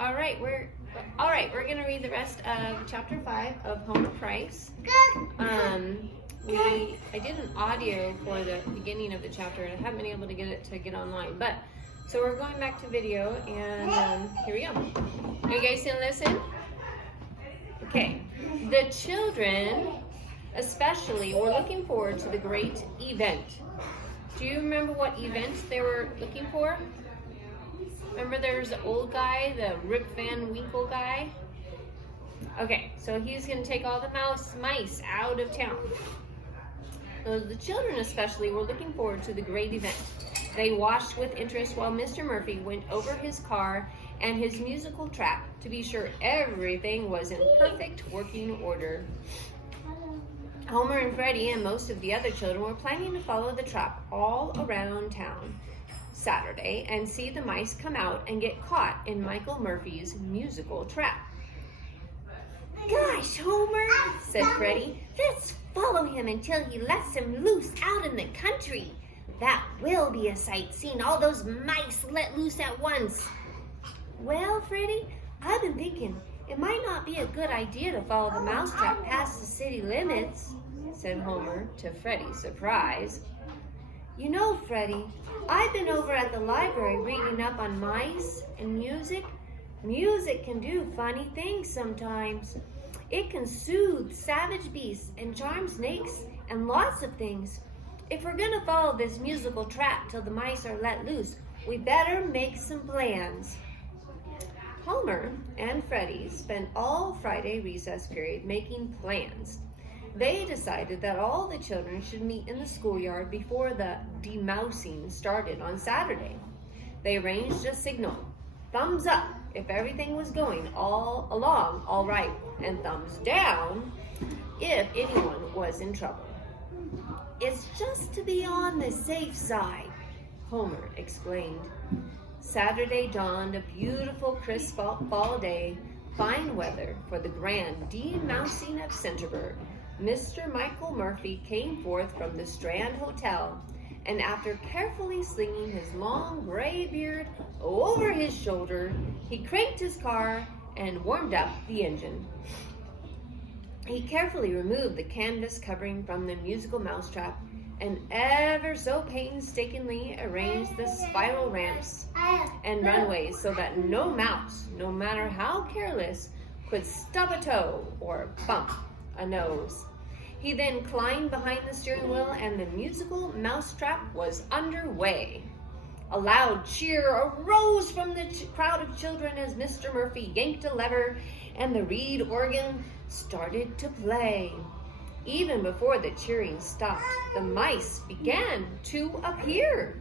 All right. We're gonna read the rest of chapter 5 of Homer Price. I did an audio for the beginning of the chapter, and I haven't been able to get it to get online. But so we're going back to video, and here we go. Are you guys gonna listen? Okay. The children, especially, were looking forward to the great event. Do you remember what event they were looking for? Remember there's the old guy, the Rip Van Winkle guy? Okay, so he's going to take all the mice out of town. So the children especially were looking forward to the great event. They watched with interest while Mr. Murphy went over his car and his musical trap to be sure everything was in perfect working order. Homer and Freddie and most of the other children were planning to follow the trap all around town Saturday and see the mice come out and get caught in Michael Murphy's musical trap. Gosh, Homer, said Freddie, let's follow him until he lets him loose out in the country. That will be a sight, seeing all those mice let loose at once. Well, Freddie, I've been thinking it might not be a good idea to follow the mousetrap past the city limits, said Homer, to Freddie's surprise. You know, Freddie, I've been over at the library reading up on mice and music. Music can do funny things sometimes. It can soothe savage beasts and charm snakes and lots of things. If we're going to follow this musical trap till the mice are let loose, we better make some plans. Homer and Freddie spent all Friday recess period making plans. They decided that all the children should meet in the schoolyard before the demousing started on Saturday. They arranged a signal, thumbs up if everything was going along all right, and thumbs down if anyone was in trouble. It's just to be on the safe side, Homer explained. Saturday dawned a beautiful crisp fall day, fine weather for the grand demousing of Centerburg. Mr. Michael Murphy came forth from the Strand Hotel, and after carefully slinging his long gray beard over his shoulder, he cranked his car and warmed up the engine. He carefully removed the canvas covering from the musical mousetrap and ever so painstakingly arranged the spiral ramps and runways so that no mouse, no matter how careless, could stub a toe or bump a nose. He then climbed behind the steering wheel and the musical mousetrap was underway. A loud cheer arose from the crowd of children as Mr. Murphy yanked a lever and the reed organ started to play. Even before the cheering stopped, the mice began to appear.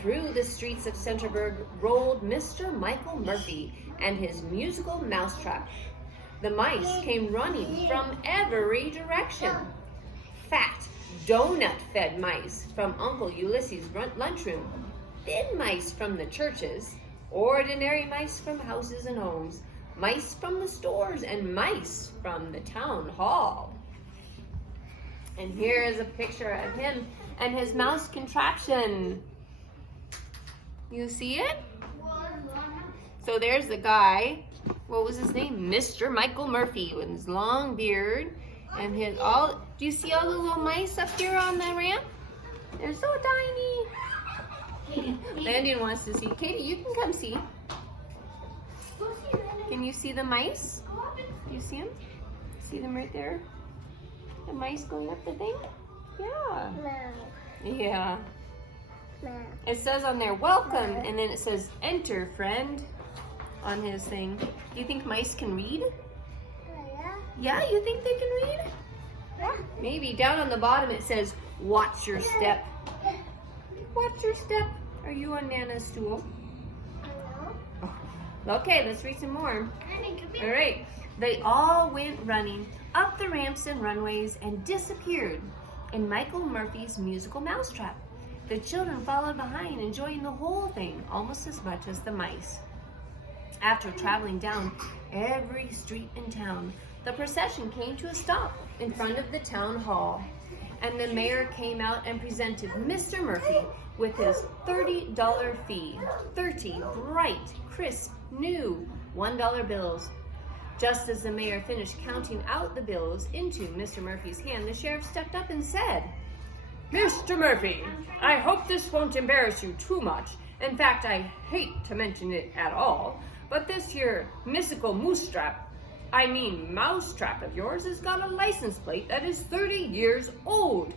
Through the streets of Centerburg rolled Mr. Michael Murphy and his musical mousetrap. The mice came running from every direction. Fat, donut-fed mice from Uncle Ulysses' lunchroom, thin mice from the churches, ordinary mice from houses and homes, mice from the stores, and mice from the town hall. And here is a picture of him and his mouse contraption. You see it? So there's the guy. What was his name? Mr. Michael Murphy with his long beard and his all. Do you see all the little mice up here on the ramp? They're so tiny. Landon wants to see. Katie, you can come see. Can you see the mice? Do you see them? See them right there? The mice going up the thing? Yeah. No. Yeah. No. It says on there, welcome, and then it says, enter, friend, on his thing. Do you think mice can read? Yeah. Yeah, you think they can read? Yeah. Maybe. Down on the bottom it says, watch your step. Watch your step. Are you on Nana's stool? No. Okay, let's read some more. All right. They all went running up the ramps and runways and disappeared in Michael Murphy's musical mousetrap. The children followed behind, enjoying the whole thing almost as much as the mice. After traveling down every street in town, the procession came to a stop in front of the town hall, and the mayor came out and presented Mr. Murphy with his $30 fee, 30 bright, crisp, new $1 bills. Just as the mayor finished counting out the bills into Mr. Murphy's hand, the sheriff stepped up and said, Mr. Murphy, I hope this won't embarrass you too much. In fact, I hate to mention it at all, but this here mystical mousetrap of yours has got a license plate that is 30 years old.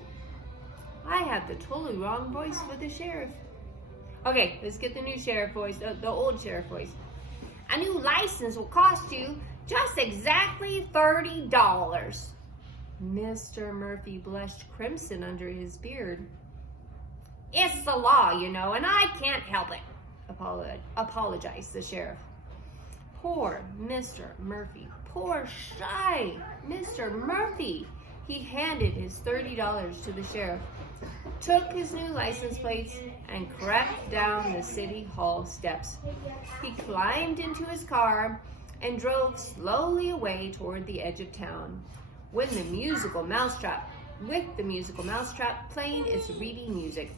I had the totally wrong voice for the sheriff. Okay, let's get the new sheriff voice, the old sheriff voice. A new license will cost you just exactly $30. Mr. Murphy blushed crimson under his beard. It's the law, you know, and I can't help it, apologized the sheriff. Poor Mr. Murphy, poor shy Mr. Murphy. He handed his $30 to the sheriff, took his new license plates, and crept down the city hall steps. He climbed into his car and drove slowly away toward the edge of town, with the musical mousetrap playing its reedy music.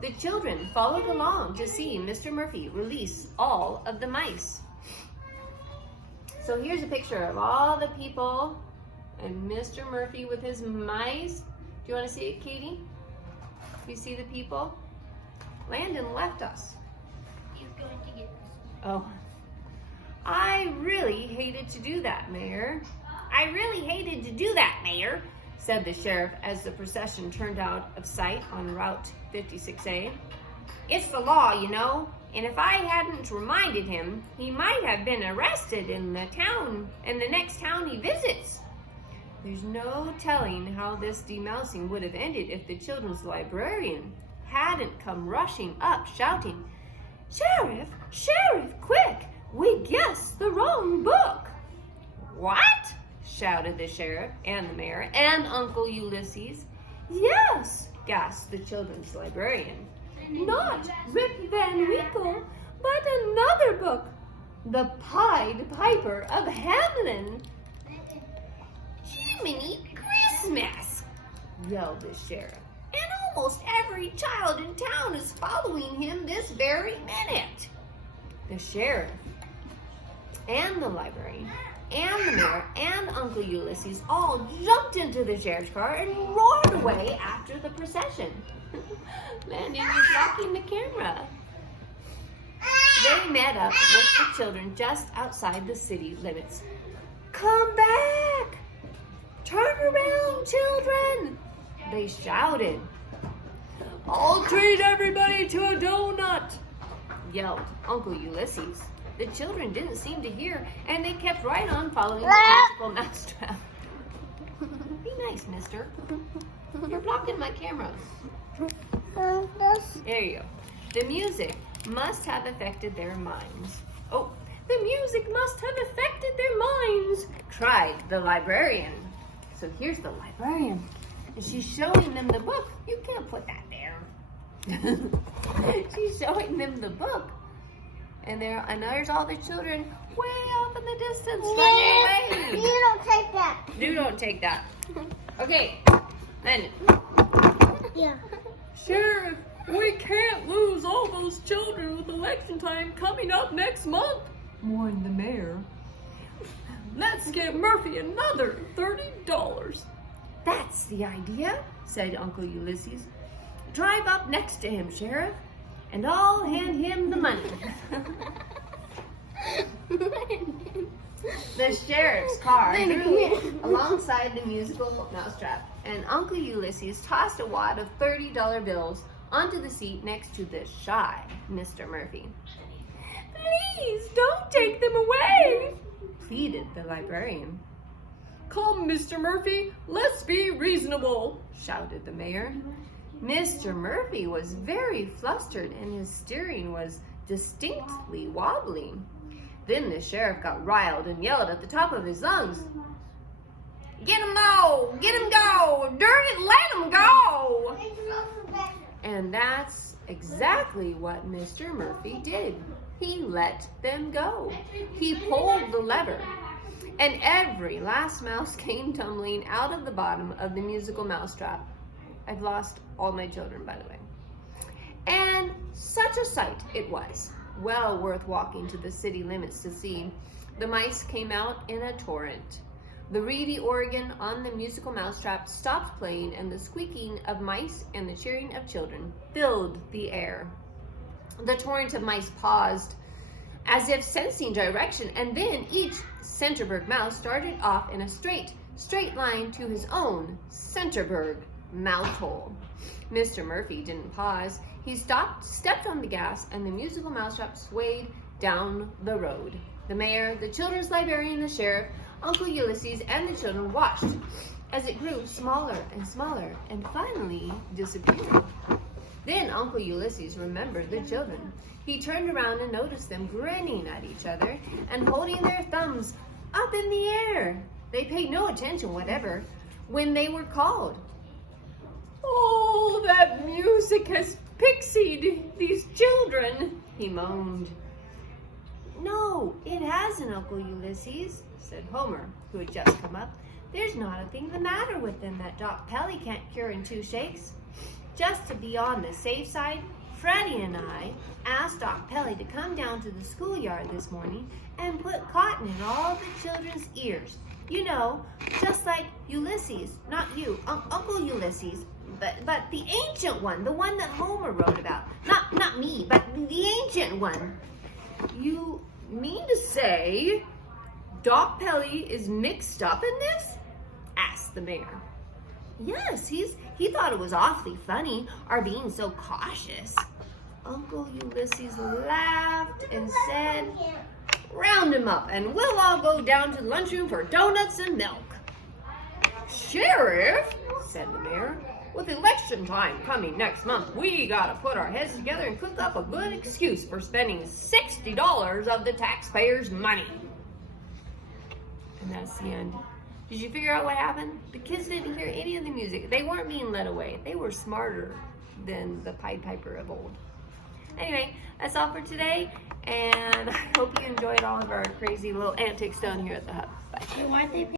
The children followed along to see Mr. Murphy release all of the mice. So here's a picture of all the people and Mr. Murphy with his mice. Do you want to see it, Katie? You see the people? Landon left us. He's going to get us. Oh. I really hated to do that, Mayor. I really hated to do that, Mayor, said the sheriff as the procession turned out of sight on Route 56A. It's the law, you know, and if I hadn't reminded him, he might have been arrested in the next town he visits. There's no telling how this demousing would have ended if the children's librarian hadn't come rushing up shouting, Sheriff, Sheriff, quick! We guessed the wrong book. What? Shouted the sheriff and the mayor and Uncle Ulysses. Yes, gasped the children's librarian. Not Rip Van Winkle, but another book. The Pied Piper of Hamelin. Jiminy Christmas, yelled the sheriff. And almost every child in town is following him this very minute. The sheriff and the librarian and the mayor and Uncle Ulysses all jumped into the sheriff's car and roared away after the procession. Landon, you're blocking the camera. They met up with the children just outside the city limits. Come back! Turn around, children! They shouted. I'll treat everybody to a donut, yelled Uncle Ulysses. The children didn't seem to hear, and they kept right on following the musical mousetrap. Be nice, mister. You're blocking my camera. There you go. The music must have affected their minds. Oh, the music must have affected their minds, cried the librarian. So here's the librarian, and she's showing them the book. You can't put that there. She's showing them the book. And there's all the children way off in the distance running away. You don't take that. You don't take that. Okay, then. Yeah. Sheriff, we can't lose all those children with election time coming up next month, warned the mayor. Let's give Murphy another $30. That's the idea, said Uncle Ulysses. Drive up next to him, Sheriff, and I'll hand him the money. The sheriff's car drew alongside the musical mousetrap, and Uncle Ulysses tossed a wad of $30 bills onto the seat next to the shy Mr. Murphy. Please don't take them away, pleaded the librarian. Come, Mr. Murphy, let's be reasonable, shouted the mayor. Mr. Murphy was very flustered and his steering was distinctly wobbling. Then the sheriff got riled and yelled at the top of his lungs, Get him go! Get him go! Darn it, let him go! And that's exactly what Mr. Murphy did. He let them go. He pulled the lever, and every last mouse came tumbling out of the bottom of the musical mousetrap. I've lost all my children, by the way. And such a sight it was, well worth walking to the city limits to see. The mice came out in a torrent. The reedy organ on the musical mousetrap stopped playing, and the squeaking of mice and the cheering of children filled the air. The torrent of mice paused, as if sensing direction, and then each Centerburg mouse started off in a straight line to his own Centerburg mouth hole. Mr. Murphy didn't pause. He stopped, stepped on the gas, and the musical mousetrap swayed down the road. The mayor, the children's librarian, the sheriff, Uncle Ulysses, and the children watched as it grew smaller and smaller and finally disappeared. Then Uncle Ulysses remembered the children. He turned around and noticed them grinning at each other and holding their thumbs up in the air. They paid no attention whatever when they were called. "Oh, that music has pixied these children," he moaned. No, it hasn't, Uncle Ulysses, said Homer, who had just come up. There's not a thing the matter with them that Doc Pelly can't cure in 2 shakes. Just to be on the safe side, Freddie and I asked Doc Pelly to come down to the schoolyard this morning and put cotton in all the children's ears. You know, just like Ulysses, not you, Uncle Ulysses, but the ancient one, the one that Homer wrote about. Not me, but the ancient one. "You mean to say Doc Pelly is mixed up in this?" asked the mayor. Yes, he thought it was awfully funny, our being so cautious. Uncle Ulysses laughed and said, "Round him up and we'll all go down to the lunchroom for donuts and milk." "Sheriff," said the mayor, "with election time coming next month, we gotta put our heads together and cook up a good excuse for spending $60 of the taxpayers' money." And that's the end. Did you figure out what happened? The kids didn't hear any of the music. They weren't being led away. They were smarter than the Pied Piper of old. Anyway, that's all for today, and I hope you enjoyed all of our crazy little antics down here at the hub. Bye. Why aren't they